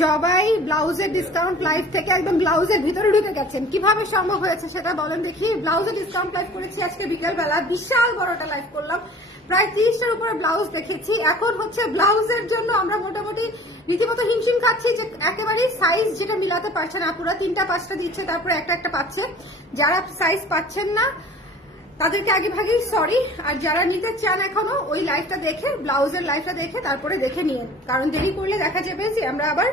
সবাই ব্লাউজের discount live থেকে একদম ব্লাউজের ভিতরে ঢুকে গেছেন, কিভাবে সম্ভব হয়েছে সেটা বলেন দেখি। ব্লাউজের ডিসকাউন্ট লাইভ করেছি আজকে বিকেলবেলা, বিশাল বড়টা লাইভ করলাম, প্রায় 30টার উপরে ব্লাউজ দেখেছি। এখন হচ্ছে ব্লাউজের জন্য আমরা মোটামুটি রীতিমতো হিমশিম খাচ্ছি যে একেবারে সাইজ যেটা মিলাতে পারছে না, পুরো 3টা 5টা দিচ্ছে, তারপরে একটা পাচ্ছে। যারা সাইজ পাচ্ছেন না তাদেরকে আগে ভাগেই সরি, আর যারা নিতে চান এখনো ওই লাইভটা দেখে, ব্লাউজের লাইভটা দেখে তারপরে দেখে নিয়ে, কারণ দেরি করলে দেখা যাবে যে আমরা আবার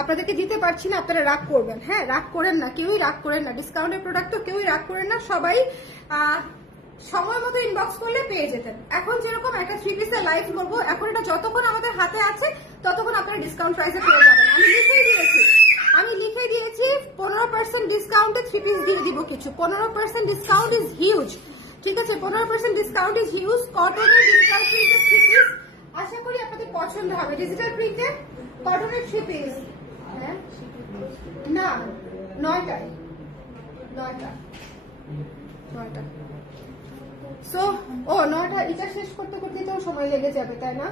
আপনাদেরকে দিতে পারছি না, আপনারা রাগ করবেন। হ্যাঁ, রাগ করেন না, কেউই রাগ করেন না, ডিসকাউন্টের প্রোডাক্ট তো কেউই রাগ করেন না, সবাই সময় মতো ইনবক্স করলে পেয়ে যেতেন। এখন যেরকম একটা 3 পিসের লাইভ করবো, এখন এটা যতক্ষণ আমাদের হাতে আছে ততক্ষণ আপনারা ডিসকাউন্ট প্রাইসে পেয়ে যাবেন। আমি লিখে দিয়েছি 15% ডিসকাউন্টে 3 পিস দিয়ে দিব কিছু। 15% ডিসকাউন্ট ইজ হিউজ, ঠিক আছে? 15% ডিসকাউন্ট ইজ হিউজ। কটনের ডিজিটাল প্রিন্টের 3 পিস আশা করি আপনাদের পছন্দ হবে। ডিজিটাল প্রিন্টের কটনের 3 পিস, হ্যাঁ না 9টা সো ও 9টা, এটা শেষ করতে করতে তো সময় লেগে যাবে, তাই না?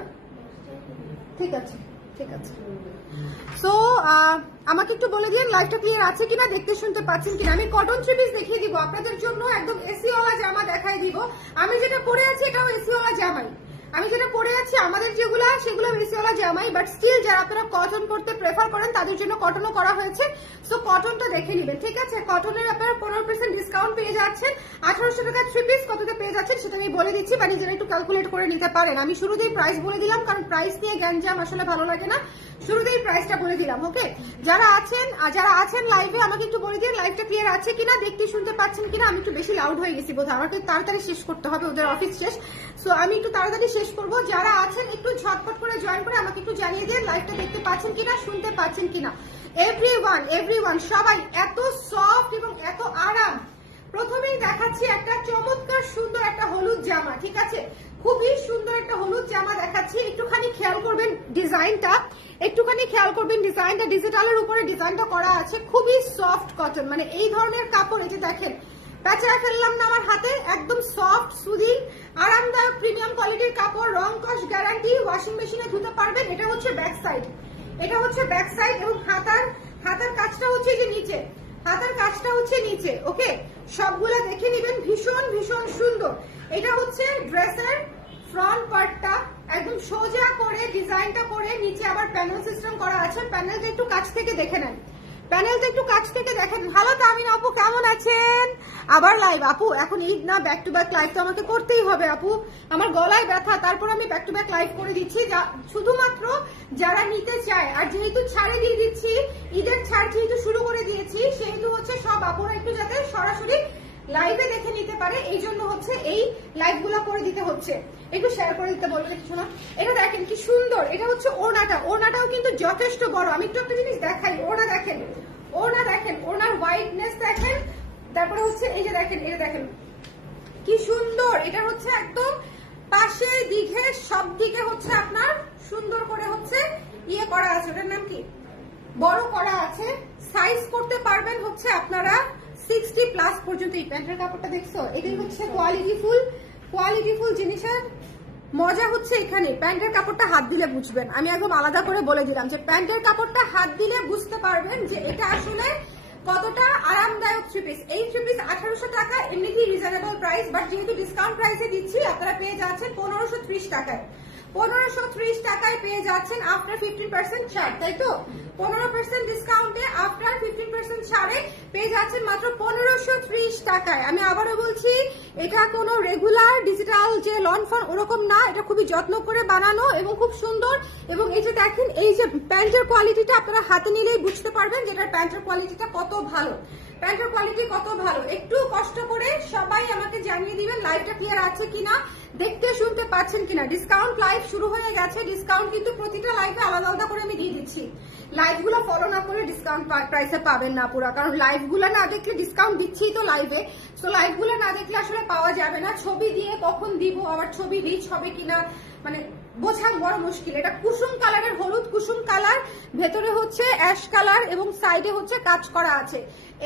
ঠিক আছে। সো আমাকে একটু বলে দিন লাইভটা ক্লিয়ার আছে কিনা, দেখতে শুনতে পাচ্ছেন কিনা। আমি কটন 3 পিস দেখিয়ে দিব আপনাদের জন্য, একদম এসি ওয়ালা জামা দেখাই দিব। আমি যেটা পরে আছি এটাও এসি ওয়ালা জামাই, আমি যেটা পরে আছি আমাদের যেগুলো সেগুলো এসি ওয়ালা জামাই, বাট স্টিল যারা আপনারা কটন পরতে প্রেফার করেন তাদের জন্য কটনও করা হয়েছে। সো কটনটা দেখে নেবেন, ঠিক আছে? কটনের আপনারা 15% ডিসকাউন্ট পেয়ে যাচ্ছেন। 1800 টাকা 3 পিস কতটা পেয়ে যাচ্ছেন সেটা আমি বলে দিচ্ছি, বা নিজেরা একটু ক্যালকুলেট করে নিতে পারেন। আমি শুরুতেই প্রাইস বলে দিলাম, কারণ প্রাইস নিয়ে গ্যাঞ্জাম আসলে ভালো লাগে না, শুরুতেই প্রাইসটা বলে দিলাম। ওকে, যারা আছেন লাইভে আমাকে একটু বলে দিন লাইভটা ক্লিয়ার আছে কিনা, দেখতে শুনতে পাচ্ছেন কিনা। আমি একটু বেশি লাউড হয়ে গেছি বোধহয়, আমাকে তাড়াতাড়ি শেষ করতে হবে, ওদের অফিস শেষ। সো আমি একটু তাড়াতাড়ি শেষ করবো। যারা আছেন একটু ঝটপট করে জয়েন করে আমাকে একটু জানিয়ে দিন লাইভটা দেখতে পাচ্ছেন কিনা, শুনতে পাচ্ছেন কিনা। এভরিওয়ান সবাই এত সফট এবং এত আরাম। প্রথমেই দেখাচ্ছি একটা চমৎকার সুন্দর একটা হলুদ জামা, ঠিক আছে? খুবই সুন্দর একটা হলুদ জামা দেখাচ্ছি, একটুখানি খেয়াল করবেন ডিজাইনটা, ডিজিটালের উপরে ডিজাইনটা করা আছে। খুবই সফট কটন, মানে এই ধরনের কাপড়, এই যে দেখেন প্যাঁচড়া ফেললাম না আমার হাতে, একদম সফট সুদিং আরামদায়ক প্রিমিয়াম কোয়ালিটির কাপড়, রং কস গ্যারান্টি, ওয়াশিং মেশিনে ধুতে পারবেন। এটা হচ্ছে ব্যাক সাইড, এবং হাতার কাজটা হচ্ছে যে নিচে, ওকে? সবগুলা দেখে নিবেন, ভীষণ সুন্দর। এটা হচ্ছে ড্রেসের ফ্রন্ট পার্টটা, একদম সোজা করে ডিজাইনটা করে নিচে আবার প্যানেল সিস্টেম করা আছে। প্যানেলটা একটু কাছ থেকে দেখে নেন, ভালো তামিন আপু, কেমন আছেন? আবার লাইভ আপু, এখন ঈদ না, ব্যাক টু ব্যাক লাইভ তো আমাকে করতেই হবে আপু, আমার গলায় ব্যথা, তারপর আমি ব্যাক টু ব্যাক লাইভ করে দিচ্ছি শুধুমাত্র যারা নিতে চায়। আর যেহেতু ছাড়ে দিয়ে দিচ্ছি, ঈদের ছাড় যেহেতু শুরু করে দিয়েছি, সেহেতু হচ্ছে সব আপুরা একটু যাতে সরাসরি লাইভে দেখে নিতে পারে, এই জন্য হচ্ছে এই লাইভ গুলা করে দিতে হচ্ছে। একটু শেয়ার করে দিতে বলবো কিছু না। এটা দেখেন কি সুন্দর, এটা হচ্ছে ওড়নাটাও কিন্তু যথেষ্ট বড়। আমি একটু একটা জিনিস দেখাই, ওড়না দেখেন, ওড়নার হোয়াইটনেস দেখেন, তারপরে হচ্ছে এই যে দেখেন, এটা দেখেন কি সুন্দর। এটা হচ্ছে একদম পাশে দিকে সব দিকে হচ্ছে আপনার সুন্দর করে হচ্ছে ইয়ে করা আছে, ওটার নাম কি, বড় করা আছে। সাইজ করতে পারবেন হচ্ছে আপনারা 60+ পর্যন্ত। এই প্যান্টের কাপড়টা দেখছো, এটাই হচ্ছে কোয়ালিটিফুল জিনিসের মজা হচ্ছে এখানে। প্যান্টের কাপড়টা হাত দিলে বুঝবেন, আমি একদম আলাদা করে বলে দিলাম যে প্যান্টের কাপড়টা হাত দিলে বুঝতে পারবেন যে এটা আসলে কতটা আরামদায়ক 3 পিস। এই 3 পিস 1800 টাকা এমনিতেই রিজনেবল প্রাইস, বাট যেহেতু ডিসকাউন্ট প্রাইসে দিচ্ছি আপনারা পেয়ে যাচ্ছেন 1530 টাকায়। 1530 টাকায় পেয়ে যাচ্ছেন আফটার 15% ছাড়, তাই তো? 15% ডিসকাউন্টে আফটার 15% ছাড়ে পেয়ে যাচ্ছেন মাত্র 1530 টাকায়। আমি আবারও বলছি, এটা কোনো রেগুলার ডিজিটাল যে লন ফন ওরকম না, এটা খুবই যত্ন করে বানানো এবং খুব সুন্দর। এবং এই যে দেখেন, এই যে প্যান্টের কোয়ালিটিটা আপনারা হাতে নিলেই বুঝতে পারবেন যে এটার প্যান্টের কোয়ালিটিটা কত ভালো, একটু কষ্ট করে সবাই আমাকে জানিয়ে দিবেন লাইভটা ক্লিয়ার আছে কিনা, দেখতে শুনতে পাচ্ছেন কিনা। ডিসকাউন্ট লাইভ শুরু হয়ে গেছে, ডিসকাউন্ট কিন্তু প্রতিটা লাইভে আলাদা করে আমি দিয়ে দিচ্ছি। লাইভগুলো ফলো না করলে ডিসকাউন্ট প্রাইসে পাবেন না পুরো, কারণ লাইভগুলো না দেখলে ডিসকাউন্ট দিচ্ছি তো লাইভে, সো লাইভগুলো না দেখলে আসলে পাওয়া যাবে না। ছবি দিয়ে কখন দিব, আবার ছবি রিচ হবে কিনা মানে বোঝা বড় মুশকিল। এটা কুসুম কালারের, হলুদ কুসুম কালার, ভেতরে হচ্ছে অ্যাশ কালার এবং সাইডে হচ্ছে কাজ করা আছে।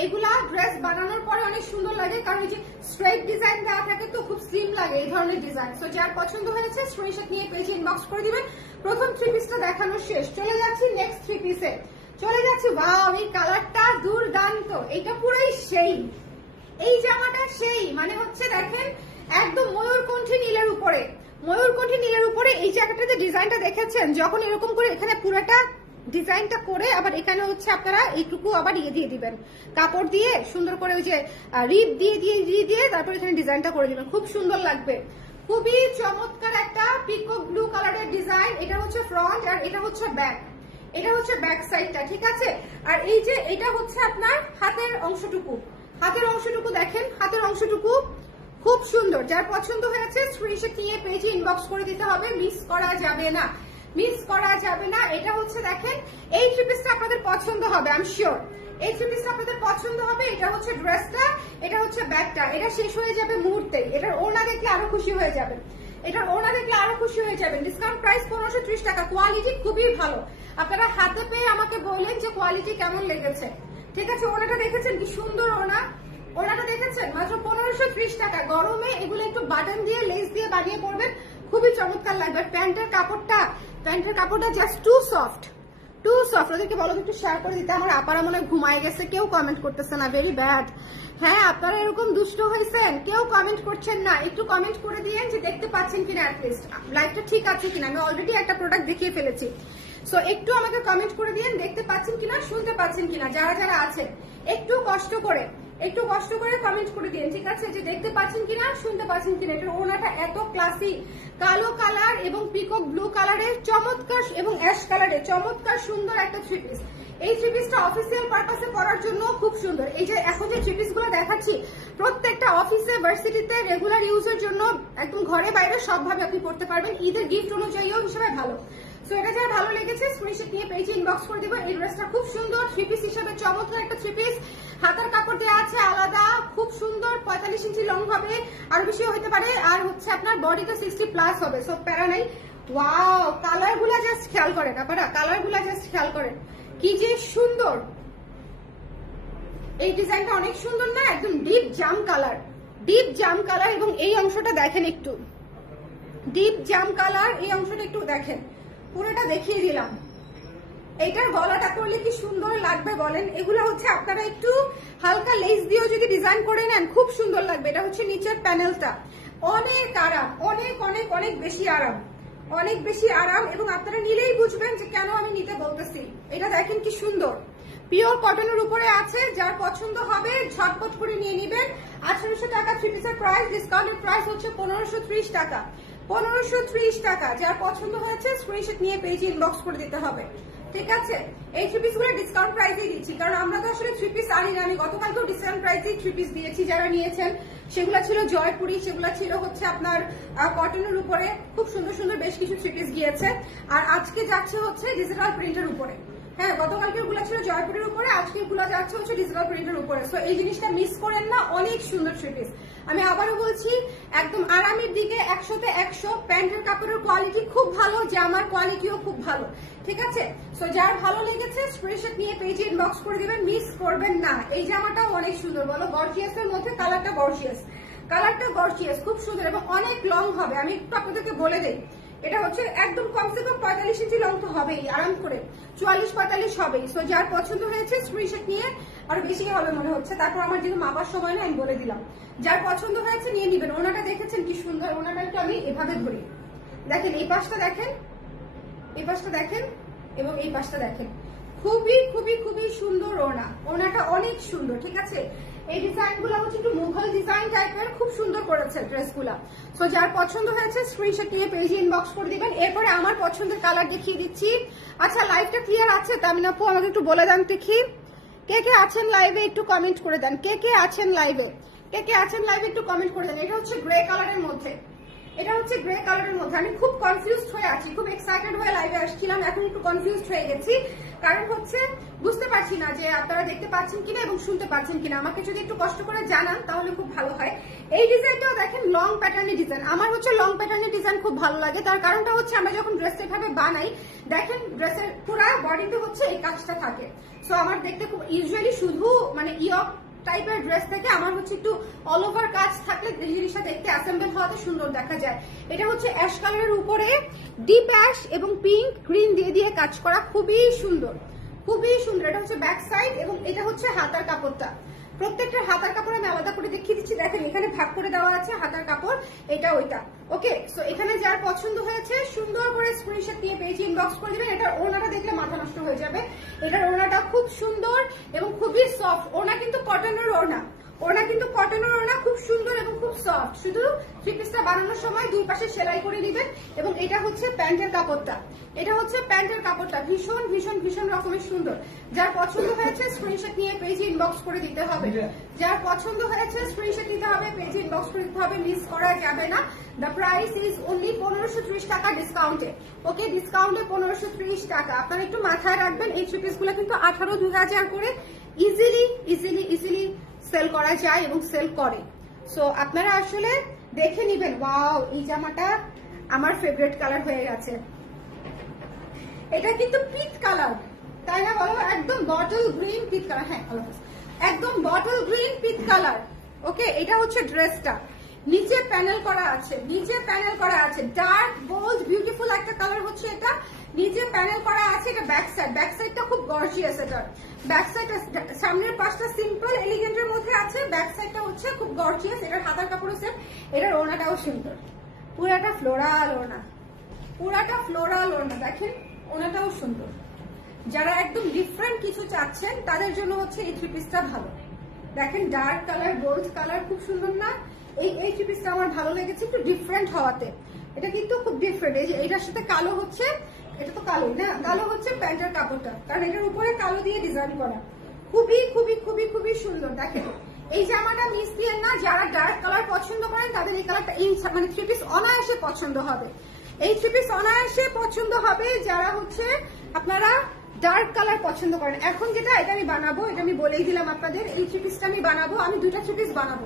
এগুলা ড্রেস বানানোর পরে অনেক সুন্দর লাগে, কারণ এই যে স্ট্রেট ডিজাইন দেওয়া থাকে তো খুব স্লিম লাগে এই ধরনের ডিজাইন। সো যার পছন্দ হয়েছে স্ক্রিনশট নিয়ে পেজে ইনবক্স করে দিবেন। প্রথম 3 পিসটা দেখানো শেষ, চলে যাচ্ছি নেক্সট 3 পিসে। চলে যাচ্ছে। ওয়াও, এই কালারটা দুর্দান্ত, এটা পুরোই সেই, এই জামাটা সেই, মানে হচ্ছে দেখেন একদম ময়ূরকণ্ঠী নীলের উপরে, ময়ূরকণ্ঠী নীলের উপরে এই জায়গাটাতে ডিজাইনটা দেখেছেন, যখন এরকম করে এখানে পুরোটা ডিজাইনটা করে আবার এখানে হচ্ছে আপনারা এইটুকু আবার ইয়ে দিয়ে দিবেন, কাপড় দিয়ে সুন্দর করে ওই যে রিপ দিয়ে তারপর এখানে ডিজাইনটা করে দিবেন, খুব সুন্দর লাগবে। খুবই চমৎকার একটা পিকক ব্লু কালারের ডিজাইন। এটা হচ্ছে ফ্রন্ট আর এটা হচ্ছে ব্যাক, এটা হচ্ছে ব্যাক সাইডটা, ঠিক আছে। আর এই যে এটা হচ্ছে আপনার হাতের অংশটুকু, হাতের অংশটুকু দেখেন, হাতের অংশটুকু খুব সুন্দর। যার পছন্দ হয়েছে স্ক্রিনশট নিয়ে পেজে ইনবক্স করে দিতে হবে, মিস করা যাবে না, মিস করা যাবে না। এটা হচ্ছে দেখেন এই থ্রি পিসটা আপনাদের পছন্দ হবে, আই এম শিওর এই থ্রি পিসটা আপনাদের পছন্দ হবে। এটা হচ্ছে ড্রেসটা, এটা হচ্ছে ব্যাগটা, এটা শেষ হয়ে যাবে মুহূর্তেই। এটার ওড়না দেখলে আরো খুশি হয়ে যাবেন, এটার ওড়না দেখলে আরো খুশি হয়ে যাবেন। ডিসকাউন্ট প্রাইস 1530 টাকা, কোয়ালিটি খুবই ভালো। আপনারা হাতে পেয়ে আমাকে বললেন যে কোয়ালিটি কেমন লেগেছে, ঠিক আছে। ওড়নাটা দেখেছেন কি সুন্দর ওড়না, ওড়নাটা দেখেছেন, মাত্র 1530 টাকা। গরমে এগুলো একটু বাটন দিয়ে লেস দিয়ে বানিয়ে পড়বেন, খুবই চমৎকার লাগবে। প্যান্টের কাপড়টা just too soft, too soft. ওদেরকে বলো একটু শেয়ার করে দিতে, আমার আপারা মনে হয় ঘুমায় গেছে, কেউ কমেন্ট করতেছে না, ভেরি ব্যাড। হ্যাঁ আপনারা এরকম দুষ্ট হয়েছেন, কেউ কমেন্ট করছেন না, একটু কমেন্ট করে দিয়েন যে দেখতে পাচ্ছেন কিনা, অ্যাটলিস্ট লাইভটা ঠিক আছে কিনা। আমি অলরেডি একটা প্রোডাক্ট দেখিয়ে ফেলেছি, সো একটু আমাকে কমেন্ট করে দিয়েন দেখতে পাচ্ছেন কিনা, শুনতে পাচ্ছেন কিনা। যারা যারা আছেন একটু কষ্ট করে কমেন্ট করে দিন, ঠিক আছে, যে দেখতে পাচ্ছেন কিনা, শুনতে পাচ্ছেন কিনা। এটার ওড়নাটা এত ক্লাসি, কালো কালার এবং পিকক ব্লু কালারের চমৎকার এবং অ্যাশ কালারের চমৎকার সুন্দর একটা থ্রি পিস। এই থ্রি পিসটা অফিসিয়াল পারপাসে পরার জন্য খুব সুন্দর। এই যে এখন যে থ্রি পিস গুলো দেখাচ্ছি প্রত্যেকটা অফিসে, ভার্সিটিতে রেগুলার ইউজের জন্য একদম ঘরে বাইরে সবভাবে আপনি পড়তে পারবেন, ঈদের গিফট অনুযায়ীও হিসেবে ভালো। সো এটা যারা ভালো লেগেছে স্ক্রিনশট নিয়ে পেজে ইনবক্স করে দিবেন। এই ড্রেসটা খুব সুন্দর, থ্রি পিস হিসেবে চমৎকার একটা থ্রি পিস। হাতার কাপড় দেওয়া আছে আলাদা, খুব সুন্দর, 45 ইঞ্চি লং হবে, আরো বেশি হতে পারে। আর হচ্ছে আপনার বডিতে 60+ হবে, সো প্যারা নাই। ওয়াও, কালার গুলা জাস্ট খেয়াল করেন আপনারা, কালার গুলা জাস্ট খেয়াল করেন, কি যে সুন্দর। এই ডিজাইনটা অনেক সুন্দর না, একদম ডিপ জাম কালার, ডিপ জাম কালার। এবং এই অংশটা দেখেন একটু, ডিপ জাম কালার, এই অংশটা একটু দেখেন, পুরোটা দেখিয়ে দিলাম। এইটার গলাটা করলে কি সুন্দর লাগবে বলেন। এগুলো হচ্ছে আপনারা একটু হালকা লেস দিয়েও যদি ডিজাইন করে নেন খুব সুন্দর লাগবে। এটা হচ্ছে নিচের প্যানেলটা, অনেক আরাম, অনেক অনেক অনেক বেশি আরাম, অনেক বেশি আরাম। এবং আপনারা নিলেই বুঝবেন যে কেন আমি নিতে বলতেছি। এটা দেখেন কি সুন্দর, পিওর কটনের উপরে আছে। যার পছন্দ হবে ঝটপট করে নিয়ে নিবেন। 1800 টাকা থ্রি পিসের প্রাইস, ডিসকাউন্টের প্রাইস হচ্ছে 1530 টাকা, 1530 টাকা। যার পছন্দ হয়েছে স্ক্রিনশট নিয়ে পেজে ইনবক্স করে দিতে হবে, ঠিক আছে। এই থ্রি পিস গুলো ডিসকাউন্ট প্রাইসেই দিচ্ছি, কারণ আমরা তো আসলে থ্রি পিস আনি না। আমি গতকালকেও ডিসকাউন্ট প্রাইসেই থ্রি পিস দিয়েছি, যারা নিয়েছেন সেগুলো ছিল জয়পুরি, সেগুলো ছিল হচ্ছে আপনার কটনের উপরে। খুব সুন্দর সুন্দর বেশ কিছু থ্রি পিস গিয়েছে। আর আজকে যাচ্ছে হচ্ছে ডিজিটাল প্রিন্টের উপরে। হ্যাঁ, গতকালকের গুলা ছিল জয়পুরের উপরে, আজকে গুলা যাচ্ছে হচ্ছে ডিজিটাল প্রিন্টের উপরে। সো এই জিনিসটা মিস করেন না, অনেক সুন্দর থ্রি পিস। আমি আবারও বলছি একদম আরামের দিকে 100তে 100। প্যান্টের কাপড়ের কোয়ালিটি খুব ভালো, জামার কোয়ালিটিও খুব ভালো, ঠিক আছে। সো যার ভালো লেগেছে স্ক্রিনশট নিয়ে পেজে ইনবক্স করে দিবেন, মিস করবেন না। এই জামাটাও অনেক সুন্দর, বলো গর্জিয়াস এর মধ্যে কালারটা গর্জিয়াস, কালারটা গর্জিয়াস, খুব সুন্দর এবং অনেক লং হবে। আমি একটু আপনাদেরকে বলে দেই, এটা হচ্ছে একদম কমসে কম 45 ইঞ্চি লং তো হবেই, আরাম করে 44-45 হবেই। সো যার পছন্দ হয়েছে স্ক্রিনশট নিয়ে, আরো বেশি হবে মনে হচ্ছে, তারপর আমার যেহেতু মাপার সময় না আমি বলে দিলাম। যার পছন্দ হয়েছে নিয়ে নিবেন। ওনাটা দেখেছেন কি সুন্দর, ওনাটা একটু আমি এভাবে ধরি, দেখেন এই পাশটা দেখেন, এই পাশটা দেখেন এবং এই পাশটা দেখেন, খুবই খুবই খুবই সুন্দর ওনা, ওনাটা অনেক সুন্দর, ঠিক আছে। এই ডিজাইন গুলো হচ্ছে একটু মুঘল ডিজাইন টাইপের, খুব সুন্দর করেছে ড্রেস গুলা। সো যার পছন্দ হয়েছে স্ক্রিনশট নিয়ে পেজে ইনবক্স করে দিবেন। এরপরে আমার পছন্দের কালার দেখিয়ে দিচ্ছি। আচ্ছা লাইভটা ক্লিয়ার আছে তামিন আপু, আমাকে একটু বলে দেন দেখি, কে কে আছেন লাইভে একটু কমেন্ট করে দেন, কে কে আছেন লাইভে, কে কে আছেন লাইভে একটু কমেন্ট করে দেন। এটা হচ্ছে গ্রে কালারের মধ্যে, এটা হচ্ছে গ্রে কালারের মধ্যে। আমি খুব কনফিউজড হয়ে আছি, খুব এক্সাইটেড হয়ে লাইভে আসছিলাম, এখন একটু কনফিউজড হয়ে গেছি। কারণ হচ্ছে বুঝতে পারছি না যে আপনারা দেখতে পাচ্ছেন কিনা এবং শুনতে পাচ্ছেন কিনা। আমাকে যদি একটু কষ্ট করে জানান তাহলে খুব ভালো হয়। এই ডিজাইনটাও দেখেন লং প্যাটার্নের ডিজাইন, আমার হচ্ছে লং প্যাটার্নের ডিজাইন খুব ভালো লাগে। তার কারণটা হচ্ছে আমরা যখন ড্রেস এভাবে বানাই, দেখেন ড্রেসের পুরো বডিতে হচ্ছে এই কাজটা থাকে। সো আমার দেখতে খুব ইউজুয়ালি শুধু মানে ইয়ক টাইপের ড্রেস থেকে আমার হচ্ছে একটু অল ওভার কাজ থাকলে জিনিসটা দেখতে অ্যাসেম্বল হওয়াতে সুন্দর দেখা যায়। এটা হচ্ছে অ্যাশ কালারের উপরে ডিপ অ্যাশ এবং পিঙ্ক গ্রিন দিয়ে দিয়ে কাজ করা, খুবই সুন্দর, খুবই সুন্দর। এটা হচ্ছে ব্যাক সাইড এবং এটা হচ্ছে হাতার কাপড়টা। প্রত্যেকটা হাতার কাপড় আমি আলাদা করে দেখিয়ে দিচ্ছি। দেখেন এখানে ভাগ করে দেওয়া আছে হাতার কাপড়, এটা ওইটা। ওকে, সো এখানে যার পছন্দ হয়েছে সুন্দর করে স্ক্রিনশট নিয়ে পেজে ইনবক্স করে দিবেন। এটার ওড়নাটা দেখলে মাথা নষ্ট হয়ে যাবে। এটার ওড়নাটা খুব সুন্দর এবং খুবই সফট। ওড়না কিন্তু কটনের ওড়না, ওড়না কিন্তু কটনের ওড়না, খুব সুন্দর এবং খুব সফট। শুধু থ্রি পিসটা বানানোর সময় দুই পাশে সেলাই করে দিবেন। এবং এটা হচ্ছে প্যান্টের কাপড়টা, এটা হচ্ছে প্যান্টের কাপড়টা ভীষণ ভীষণ ভীষণ রকমের সুন্দর। যার পছন্দ হয়েছে স্ক্রিনশট নিয়ে পেজে ইনবক্স করে দিতে হবে। যার পছন্দ হয়েছে স্ক্রিনশট নিতে হবে, পেজে ইনবক্স করে দিতে হবে, মিস করা যাবে না। দ্য প্রাইস ইজ অনলি 1530 টাকা ডিসকাউন্টে। ওকে, ডিসকাউন্টে 1530 টাকা। আপনারা একটু মাথায় রাখবেন এই থ্রি পিস গুলো কিন্তু 18-2000 করে ইজিলি ইজিলি ইজিলি সেল করা যায় এবং সেল করে। সো আপনারা আসলে দেখে নিবেন। ওয়াও, এই জামাটা আমার ফেভারিট কালার হয়ে গেছে। এটা কিন্তু পিচ কালার, তাই না বলো? একদম বটল গ্রিন পিচ কালার। হ্যাঁ, একদম বটল গ্রিন পিচ কালার। ওকে, এটা হচ্ছে ড্রেসটা। নিচে প্যানেল করা আছে, নিচে প্যানেল করা আছে, ডার্ক বোল্ড বিউটিফুল একটা কালার হচ্ছে এটা। নিচে প্যানেল করা আছে। এটা ব্যাক সাইড, ব্যাক সাইডটা খুব গর্জিয়াস। এটার ব্যাক সাইডটা, সামনের পাশটা সিম্পল এলিগেন্টের মধ্যে আছে, ব্যাক সাইডটা হচ্ছে খুব গর্জিয়াস। এটার হাতার কাপড় সেম, এটার ওড়নাটাও সুন্দর। পুরাটা ফ্লোরাল ওড়না, পুরাটা ফ্লোরাল ওড়না। দেখেন ওড়নাটাও সুন্দর। যারা একদম ডিফারেন্ট কিছু চাচ্ছেন তাদের জন্য হচ্ছে এই থ্রি পিসটা ভালো। দেখেন ডার্ক কালার, গোল্ড কালার, খুব সুন্দর না? এই থ্রি পিসটা আমার ভালো লেগেছে একটু ডিফারেন্ট হওয়াতে। এটা কিন্তু খুব ডিফারেন্ট। এই যে এটার সাথে কালো হচ্ছে, এটা তো কালোই না, কালো হচ্ছে প্যান্টের কাপড়টা, কারণ এটার উপরে কালো দিয়ে ডিজাইন করা। খুবই খুবই খুবই খুবই সুন্দর। দেখেন এই জামাটা মিস দিয়ে না। যারা ডার্ক কালার পছন্দ করেন তাদের এই কালারটা, এই মানে থ্রি পিস অনায়াসে পছন্দ হবে। এই থ্রি পিস অনায়াসে পছন্দ হবে যারা হচ্ছে আপনারা ডার্ক কালার পছন্দ করেন। এখন যেটা এটা আমি বানাবো, এটা আমি বলেই দিলাম আপনাদের, এই থ্রি পিসটা আমি বানাবো। আমি দুইটা থ্রি পিস বানাবো,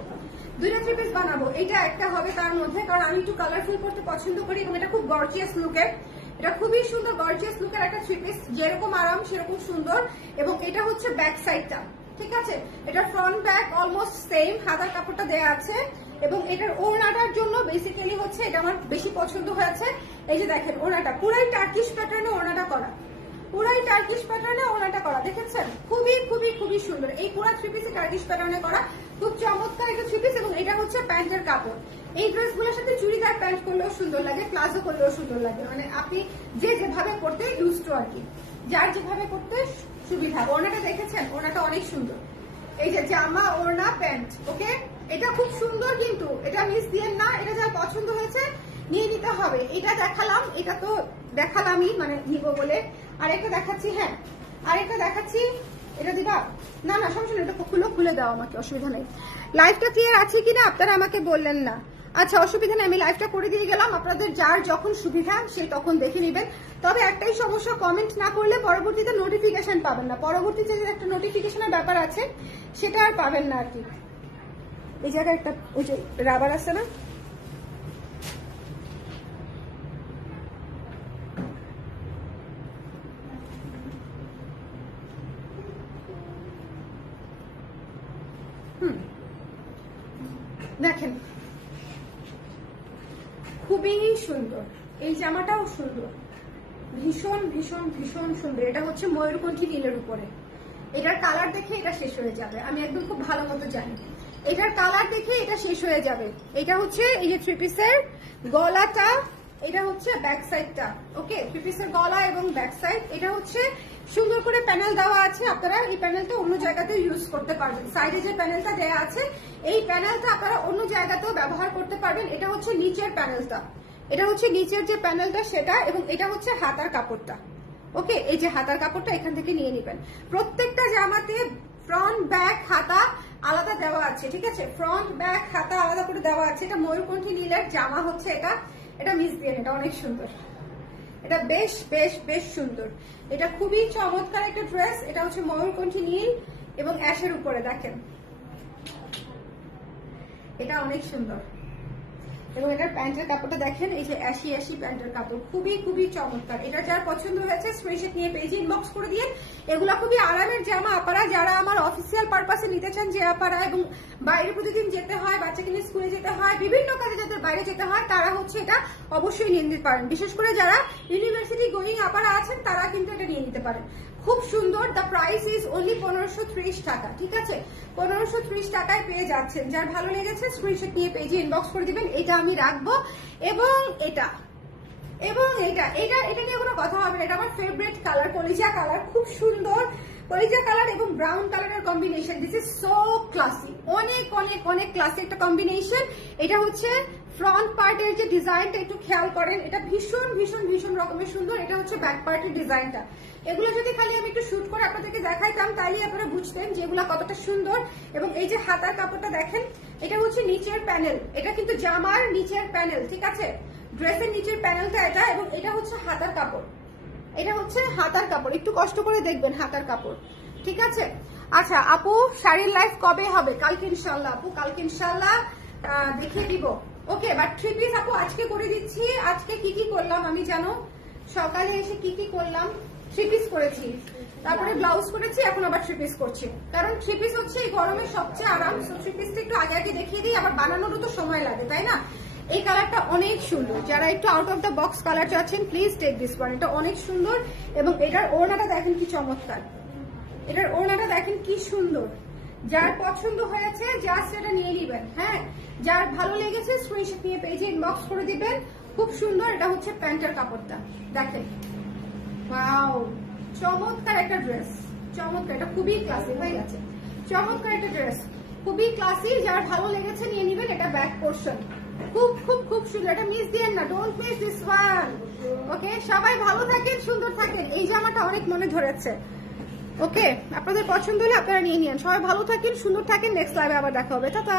দুইটা থ্রি পিস বানাবো। এটা একটা হবে তার মধ্যে, কারণ আমি একটু কালারফুল করতে পছন্দ করি এবং এটা খুব গর্জিয়াস লুকের। এটা খুবই সুন্দর গর্জিয়াস লুকের একটা থ্রি পিস, যেরকম আরাম সেরকম সুন্দর। এবং এটা হচ্ছে ব্যাক সাইডটা, ঠিক আছে? এটা ফ্রন্ট ব্যাক অলমোস্ট সেম, হাতার কাপড়টা দেয়া আছে। এবং এটার ওড়নাটার জন্য বেসিক্যালি হচ্ছে এটা আমার বেশি পছন্দ হয়েছে। এই যে দেখেন ওড়নাটা পুরাই টার্কিশ প্যাটার্নে ওড়নাটা করা, পুরাই টার্কিশ প্যাটার্নে ওড়নাটা করা, দেখেছেন? খুবই খুবই খুবই সুন্দর। এই পুরো থ্রি পিসে টার্কিশ প্যাটার্নে করা, খুব চমৎকার একটা থ্রি পিস। এবং এটা হচ্ছে প্যান্টের কাপড়। এই ড্রেসগুলোর সাথে চুড়িদার প্যান্ট করলেও সুন্দর লাগে, প্লাজো করলেও সুন্দর লাগে। মানে আপনি যে যেভাবে করতে ইউজ টু আর কি, যার যেভাবে করতে সুবিধা। ওড়নাটা দেখেছেন? ওড়নাটা অনেক সুন্দর। এই যে জামা, ওড়না, প্যান্ট। ওকে, এটা খুব সুন্দর কিন্তু এটা মিস দিয়েন না। এটা যার পছন্দ হয়েছে নিয়ে নিতে হবে। এটা দেখালাম, এটা তো দেখালামই মানে নিব বলে। আরেকটা দেখাচ্ছি, হ্যাঁ আরেকটা দেখাচ্ছি। এটা দিবা? না না সমস্যা নেই, এটা খুলে দাও আমাকে, অসুবিধা নেই। লাইভটা ক্লিয়ার আছে কিনা আপনারা আমাকে বললেন না। আচ্ছা অসুবিধা নেই, আমি লাইভটা করে দিয়ে গেলাম। আপনাদের যার যখন সুবিধা সে তখন দেখে নেবেন। তবে একটাই সমস্যা, কমেন্ট না করলে পরবর্তীতে নোটিফিকেশন পাবেন না। পরবর্তীতে যে একটা নোটিফিকেশনের ব্যাপার আছে সেটা আর পাবেন না আর কি। এই জায়গায় একটা ওই যে রাবার আছে না, দেখেন খুবই সুন্দর। এই জামাটাও সুন্দর, ভীষণ ভীষণ ভীষণ সুন্দর। এটা হচ্ছে ময়ূরকণ্ঠী নীলের উপরে। এটার কালার দেখে এটা শেষ হয়ে যাবে, আমি একদম খুব ভালো মতো জানি। এটার কালার দেখে এটা শেষ হয়ে যাবে। এটা হচ্ছে এই যে থ্রি পিসের গলাটা, এটা হচ্ছে ব্যাক সাইডটা। ওকে, থ্রি পিসের গলা এবং ব্যাক সাইড। এটা হচ্ছে সুন্দর করে প্যানেল দেওয়া আছে। আপনারা এই প্যানেলটা অন্য জায়গাতেও ইউজ করতে পারবেন। সাইডে যে প্যানেলটা দেওয়া আছে এই প্যানেলটা আপনারা অন্য জায়গাতেও ব্যবহার করতে পারবেন। এটা হচ্ছে নিচের প্যানেলটা, এটা হচ্ছে নিচের যে প্যানেলটা সেটা। এবং এটা হচ্ছে হাতার কাপড়টা। ওকে, এই যে হাতার কাপড়টা এখান থেকে নিয়ে নেবেন। প্রত্যেকটা জামাতে ফ্রন্ট ব্যাক হাতা আলাদা দেওয়া আছে, ঠিক আছে? ফ্রন্ট ব্যাক হাতা আলাদা করে দেওয়া আছে। এটা ময়ূরকণ্ঠী নীলের জামা হচ্ছে এটা। এটা মিস দিয়ে, এটা অনেক সুন্দর। এটা বেশ বেশ বেশ সুন্দর। এটা খুবই চমৎকার একটা ড্রেস। এটা হচ্ছে ময়ূরকণ্ঠী নীল এবং অ্যাশের উপরে। দেখেন এটা অনেক সুন্দর। এবং এটার প্যান্টের কাপড়টা দেখেন, এই যে অ্যাশি অ্যাশি প্যান্টের কাপড়, খুবই খুবই চমৎকার। এটা যার পছন্দ হয়েছে স্ক্রিনশট নিয়ে পেজে ইনবক্স করে দিয়ে। এগুলা খুবই আরামের জামা। আপারা যারা আমার অফিসিয়াল পারপাসে নিতে চান, যে আপারা এবং বাইরে প্রতিদিন যেতে হয়, বাচ্চাকে নিয়ে স্কুলে যেতে হয়, বিভিন্ন কাজে যাদের বাইরে যেতে হয়, তারা হচ্ছে এটা অবশ্যই নিয়ে নিতে পারেন। বিশেষ করে যারা ইউনিভার্সিটি গোয়িং আপারা আছেন তারা কিন্তু এটা নিয়ে নিতে পারেন। খুব সুন্দর। দ্য প্রাইস ইজ অনলি 1530 টাকা, ঠিক আছে? 1530 টাকায় পেয়ে যাচ্ছেন। যার ভালো লেগেছে স্ক্রিনশট নিয়ে পেজে ইনবক্স করে দিবেন। এটা আমি রাখবো। এবং এটা নিয়ে কোনো কথা হবে না। এটা আমার ফেভারিট কালার, কলিজা কালার, খুব সুন্দর কলিজা কালার এবং ব্রাউন কালারের combination. This is so classy, অনেক অনেক অনেক ক্লাসি একটা কম্বিনেশন। এটা হচ্ছে ফ্রন্ট পার্টের যে ডিজাইনটা, একটু খেয়াল করেন, এটা ভীষণ ভীষণ ভীষণ রকমের সুন্দর। এটা হচ্ছে ব্যাক পার্টের ডিজাইনটা। এগুলো যদি খালি আমি একটু শুট করে আপনাদেরকে দেখাইতাম তাহলে আপনারা বুঝতেন যে এগুলো কতটা সুন্দর। এবং এই যে হাতার কাপড়টা দেখেন, এটা হচ্ছে নিচের প্যানেল, এটা কিন্তু জামার নিচের প্যানেল, ঠিক আছে? ড্রেসের নিচের প্যানেলটা এটা, এবং এটা হচ্ছে হাতার কাপড়। এটা হচ্ছে হাতার কাপড়, একটু কষ্ট করে দেখবেন হাতার কাপড়, ঠিক আছে? আচ্ছা আপু, শাড়ির লাইভ কবে হবে? কালকে ইনশাল্লাহ আপু, কালকে ইনশাল্লাহ দেখিয়ে দিব। ওকে, বাট 3 পিস আপু আজকে করে দিচ্ছি। আজকে কি কি করলাম আমি জানো? সকালে এসে কি কি করলাম? 3 পিস করেছি, তারপরে ব্লাউজ করেছি, এখন আবার 3 পিস করছি। কারণ 3 পিস হচ্ছে এই গরমে সবচেয়ে আরাম। 3 পিসটা একটু আগে আগে দেখিয়ে দিই, আবার বানানোরও তো সময় লাগে, তাই না? এই কালারটা অনেক সুন্দর। যারা একটু out of the box colour চাচ্ছেন প্লিজ টেক দিস ওয়ান। এটা অনেক সুন্দর। এবং এটার ওড়নাটা দেখেন কি চমৎকার, এটার ওড়নাটা দেখেন কি সুন্দর। যার পছন্দ হয়েছে জাস্ট এটা নিয়ে নিবেন। হ্যাঁ, যার ভালো লেগেছে স্ক্রিনশট নিয়ে পেজে ইনবক্স করে দিবেন। খুব সুন্দর। এটা হচ্ছে প্যান্টের কাপড়টা দেখেন, ওয়াও, চমৎকার একটা ড্রেস, চমৎকার। এটা খুবই ক্লাসি হয়ে গেছে, চমৎকার একটা ড্রেস, খুবই ক্লাসি। যার ভালো লেগেছে নিয়ে নিবেন। এটা ব্যাক পোর্শন, খুব খুব খুব সুন্দর। এটা মিস দিয়েন না, ডোন্ট মিস দিস ওয়ান। ওকে, সবাই ভালো থাকেন, সুন্দর থাকেন। এই জামাটা অনেক মনে ধরেছে। ওকে, আপনাদের পছন্দ হলে আপনারা নিয়ে নিন। সবাই ভালো থাকেন, সুন্দর থাকেন। নেক্সট লাইভে আবার দেখা হবে। টাটা।